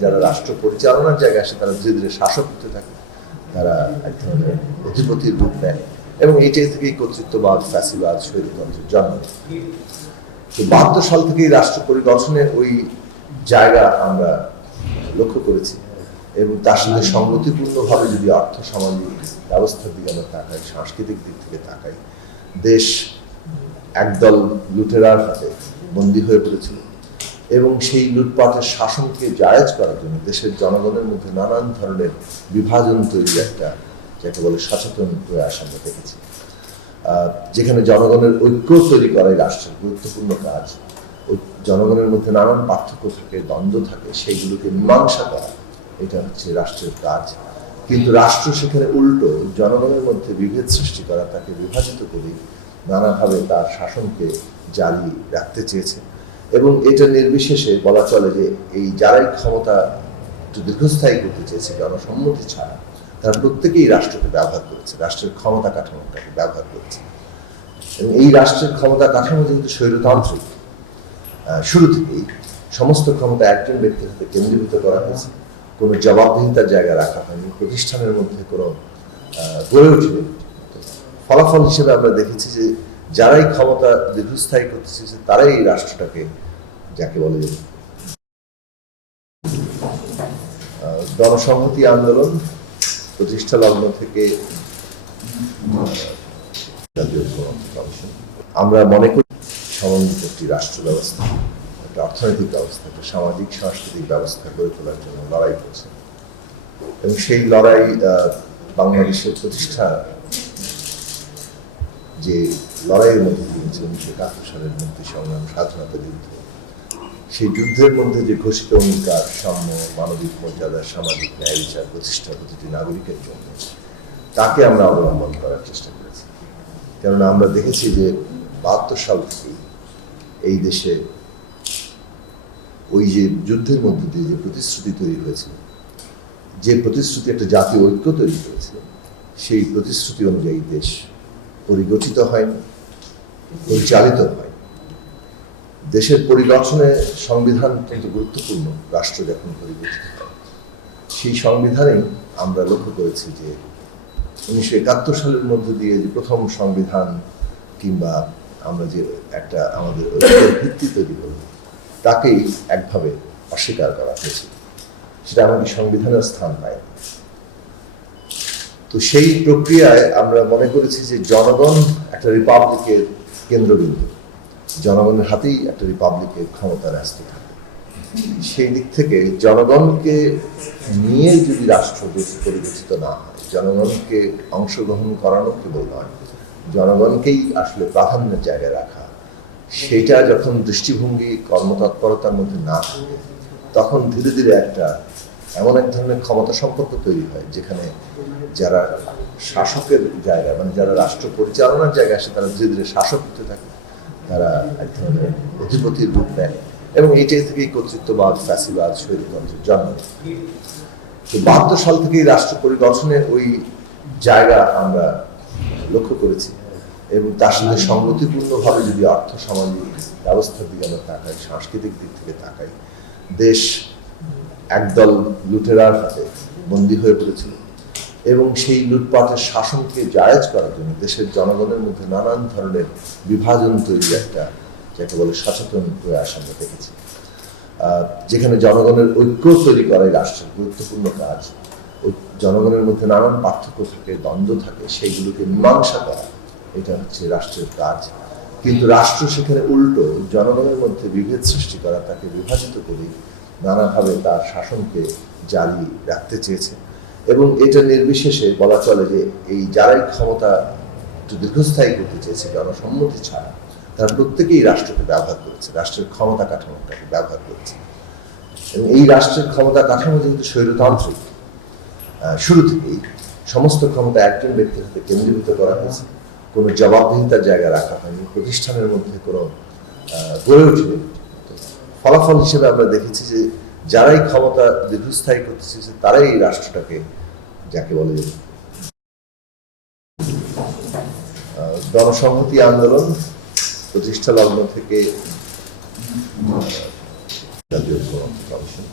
যারা রাষ্ট্র পরিচালনার জায়গায় আসে তারা ধীরে ধীরে শাসক হতে থাকে, তারা এক ধরনের অধিপতির রূপ নেয় এবং এইটাই থেকেই কর্তৃত্ববাদ, ফ্যাসিবাদ, স্বৈরতন্ত্রের জন্ম। তো 72 সাল থেকেই রাষ্ট্র পরিদর্শনের ওই জায়গা আমরা লক্ষ্য করেছি এবং তার সাথে সংগতিপূর্ণভাবে যদি অর্থ সামাজিক ব্যবস্থার দিকে আমরা তাকাই, সাংস্কৃতিক দিক থেকে তাকাই, দেশ একদল লুটেরার হাতে বন্দী হয়ে পড়েছিল এবং সেই লুটপাটের শাসনকে জায়েজ করার জন্য দেশের জনগণের মধ্যে নানান ধরনের বিভাজন তৈরি একটা, যাকে বলে সচেতন প্রয়াস আমরা দেখেছি, যেখানে জনগণের ঐক্য তৈরি করাই রাষ্ট্রের গুরুত্বপূর্ণ কাজ। জনগণের মধ্যে নানান পার্থক্য থাকে, দ্বন্দ্ব থাকে, সেইগুলোকে মীমাংসা করা এটা হচ্ছে রাষ্ট্রের কাজ। কিন্তু রাষ্ট্র সেখানে উল্টো জনগণের মধ্যে বিভেদ সৃষ্টি করা, তাকে বিভাজিত করে নানাভাবে তার শাসনকে জারি রাখতে চেয়েছে এবং এটা নির্বিশেষে বলা চলে যে এই যারাই ক্ষমতা একটু দীর্ঘস্থায়ী করতে চেয়েছে জনসম্মতি ছাড়া, তারা প্রত্যেকেই রাষ্ট্রকে ব্যবহার করেছে, রাষ্ট্রের ক্ষমতা কাঠামোটাকে ব্যবহার করেছে এবং এই রাষ্ট্রের ক্ষমতা কাঠামো যেহেতু স্বৈরতান্ত্রিক, শুরু থেকেই সমস্ত ক্ষমতা একজন ব্যক্তির হাতে কেন্দ্রীভূত করা হয়েছে, কোনো জবাবদিহিতার জায়গা রাখা হয়নি, প্রতিষ্ঠানের মধ্যে কোনো গড়ে ওঠেনি। ফলাফল হিসেবে আমরা দেখেছি যে যারাই ক্ষমতা দীর্ঘস্থায়ী করতে চেয়েছে তারাই এই রাষ্ট্রটাকে, যাকে বলে গণসংহতি আন্দোলন প্রতিষ্ঠা লগ্ন থেকে আমরা মনে করি সমন্বিত একটি রাষ্ট্র ব্যবস্থা, একটা অর্থনৈতিক ব্যবস্থা, একটা সামাজিক সাংস্কৃতিক ব্যবস্থা গড়ে তোলার জন্য লড়াই করছে এবং সেই লড়াই বাংলাদেশের প্রতিষ্ঠা যে লড়াইয়ের মধ্যে দিয়েছে 1971 সালের মুক্তি সংগ্রাম, স্বাধীনতা যুদ্ধ, সেই যুদ্ধের মধ্যে যে ঘোষিত অঙ্গীকার সাম্য, মানবিক মর্যাদা, সামাজিক ন্যায় বিচার প্রতিষ্ঠা প্রতিটি নাগরিকের জন্য, তাকে আমরা অবলম্বন করার চেষ্টা করেছি। কেননা আমরা দেখেছি যে 72 সাল থেকে এই দেশে ওই যে যুদ্ধের মধ্যে দিয়ে যে প্রতিশ্রুতি তৈরি হয়েছিল, যে প্রতিশ্রুতি একটা জাতীয় ঐক্য তৈরি করেছিল, সেই প্রতিশ্রুতি অনুযায়ী দেশ পরিগঠিত হয়নি, পরিচালিত হয়। দেশের পরিদর্শনে সংবিধান অত্যন্ত গুরুত্বপূর্ণ। রাষ্ট্র যখন পরিগঠিত হয়, সেই সংবিধানেই আমরা লক্ষ্য করেছি যে 1971 সালের মধ্যে দিয়ে যে প্রথম সংবিধান কিংবা আমরা যে একটা আমাদের ঐক্যের ভিত্তি তৈরি হল, তাকেই একভাবে অস্বীকার করা হয়েছে, সেটা আমাদের সংবিধানের স্থান পায়। তো সেই প্রক্রিয়ায় আমরা মনে করেছি যে জনগণ একটা রিপাবলিকের কেন্দ্রবিন্দু, জনগণের হাতেই একটা রিপাবলিকের ক্ষমতা ন্যস্ত থাকে। সেই দিক থেকে জনগণকে নিয়ে যদি রাষ্ট্র পরিগঠিত না হয়, জনগণকে অংশগ্রহণ করানো কেবল নয়, জনগণকেই আসলে প্রাধান্যের জায়গায় রাখা, সেটা যখন দৃষ্টিভঙ্গি কর্মতৎপরতার মধ্যে না থাকে, তখন ধীরে ধীরে একটা এমন এক ধরনের ক্ষমতা সম্পর্ক তৈরি হয় যেখানে যারা শাসকের জায়গা, মানে যারা রাষ্ট্র পরিচালনার জায়গায় আসে, তারা ধীরে ধীরে শাসক হতে থাকে, তারা এক ধরনের অধিপতির রূপ নেয় এবং এইটাই থেকেই কর্তৃত্ববাদ, ফ্যাসিবাদ, স্বৈরতন্ত্রের জন্ম। তো 72 সাল থেকেই রাষ্ট্র পরিদর্শনের ওই জায়গা আমরা লক্ষ্য করেছি এবং তার সাথে সংগতিপূর্ণভাবে যদি অর্থ সামাজিক ব্যবস্থার দিকে আমরা তাকাই, সাংস্কৃতিক দিক থেকে তাকাই, দেশ একদল লুটেরার হাতে বন্দী হয়ে পড়েছিল এবং সেই লুটপাটের শাসনকে জায়েজ করার জন্য দেশের জনগণের মধ্যে নানান ধরনের বিভাজন তৈরি একটা, যাকে বলে সচেতন প্রয়াস আমরা দেখেছি, যেখানে জনগণের ঐক্য তৈরি করাই রাষ্ট্রের গুরুত্বপূর্ণ কাজ। জনগণের মধ্যে নানান পার্থক্য থাকে, দ্বন্দ্ব থাকে, সেইগুলোকে মীমাংসা করা এটা হচ্ছে রাষ্ট্রের কাজ। কিন্তু রাষ্ট্র সেখানে উল্টো জনগণের মধ্যে বিভেদ সৃষ্টি করা, তাকে বিভাজিত করে নানাভাবে তার শাসনকে জারি রাখতে চেয়েছে এবং এটা নির্বিশেষে বলা চলে যে এই যারাই ক্ষমতা একটু দীর্ঘস্থায়ী করতে চেয়েছে জনসম্মতি ছাড়া, তারা প্রত্যেকেই রাষ্ট্রকে ব্যবহার করেছে, রাষ্ট্রের ক্ষমতা কাঠামোটাকে ব্যবহার করেছে এবং এই রাষ্ট্রের ক্ষমতা কাঠামো যেহেতু স্বৈরতান্ত্রিক, শুরু থেকেই সমস্ত ক্ষমতা একজন ব্যক্তির হাতে কেন্দ্রীভূত করা হয়েছে, কোনো জবাবদিহিতার জায়গা রাখা হয়নি, প্রতিষ্ঠানের মধ্যে কোনো গড়ে ওঠেনি। ফলাফল হিসেবে আমরা দেখেছি যে যারাই ক্ষমতা দীর্ঘস্থায়ী করতে চেয়েছে তারাই এই রাষ্ট্রটাকে, যাকে বলে গণসংহতি আন্দোলন প্রতিষ্ঠা লগ্ন থেকে জাতীয় কমিশন